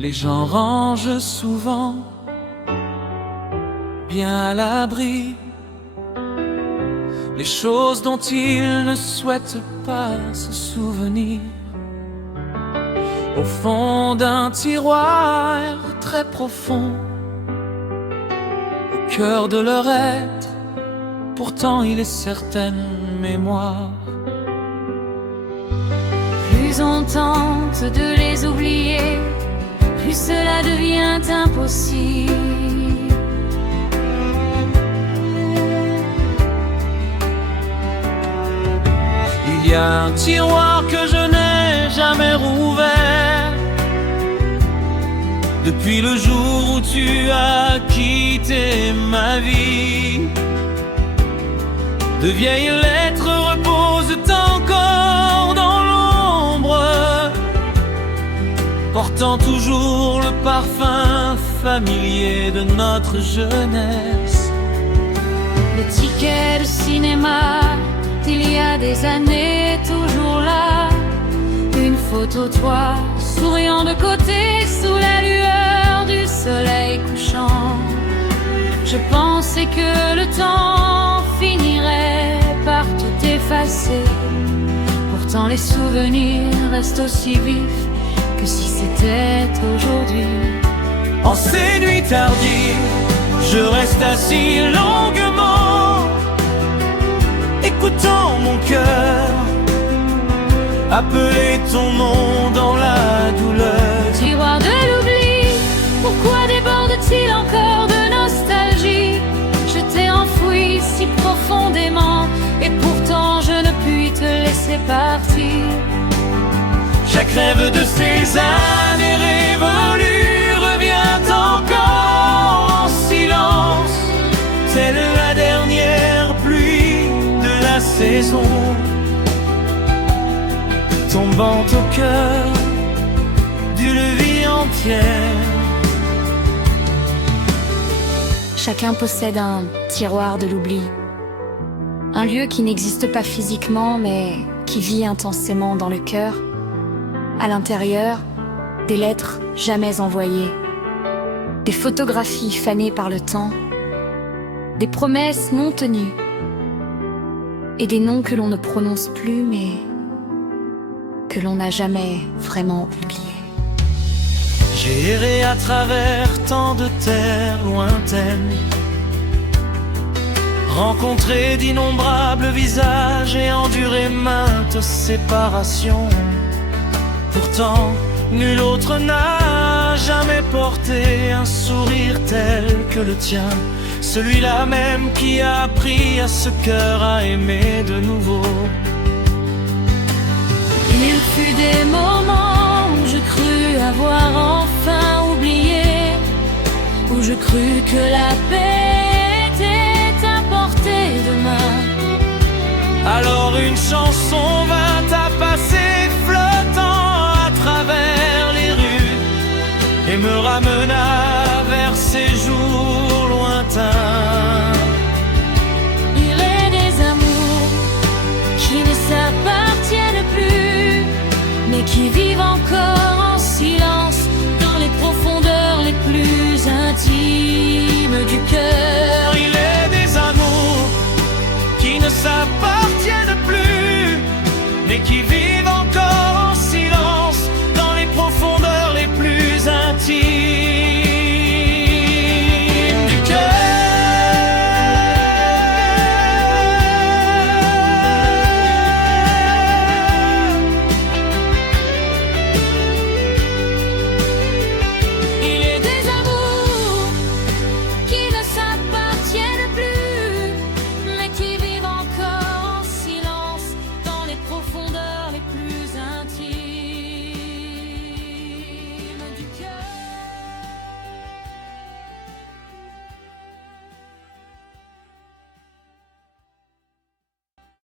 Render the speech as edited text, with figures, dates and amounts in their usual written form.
Les gens rangent souvent bien à l'abri les choses dont ils ne souhaitent pas se souvenir. Au fond d'un tiroir très profond, au cœur de leur être, pourtant il est certaine mémoire. Plus on tente de les oublier, plus cela devient impossible. Il y a un tiroir que je n'ai jamais rouvert depuis le jour où tu as quitté ma vie. De vieilles lettres reposent encore dans l'ombre, portant toujours le parfum familier de notre jeunesse. Le ticket de cinéma d'il y a des années, toujours là. Une photo toi, souriant de côté sous la lueur du soleil couchant. Je pensais que le temps finirait par tout effacer. Pourtant les souvenirs restent aussi vifs que si c'était aujourd'hui. En ces nuits tardives, je reste assis longuement, écoutant mon cœur appeler ton nom dans la douleur. Tiroir de l'oubli, pourquoi déborde-t-il encore de nostalgie? Je t'ai enfoui si profondément, et pourtant je ne puis te laisser partir. Chaque rêve de ces années révolues revient encore en silence, telle la dernière pluie de la saison, tombant au cœur d'une vie entière. Chacun possède un tiroir de l'oubli, un lieu qui n'existe pas physiquement mais qui vit intensément dans le cœur. À l'intérieur, des lettres jamais envoyées, des photographies fanées par le temps, des promesses non tenues et des noms que l'on ne prononce plus mais que l'on n'a jamais vraiment oubliés. J'ai erré à travers tant de terres lointaines, rencontré d'innombrables visages et enduré maintes séparations. Pourtant, nul autre n'a jamais porté un sourire tel que le tien, celui-là même qui a appris à ce cœur à aimer de nouveau. Il fut des moments où je crus avoir enfin oublié, où je crus que la paix était à portée de main. Alors une chanson vint à passer flottant à travers les rues et me ramena vers ces jours lointains. Il est des amours qui ne s'appartiennent plus, mais qui vivent encore en silence.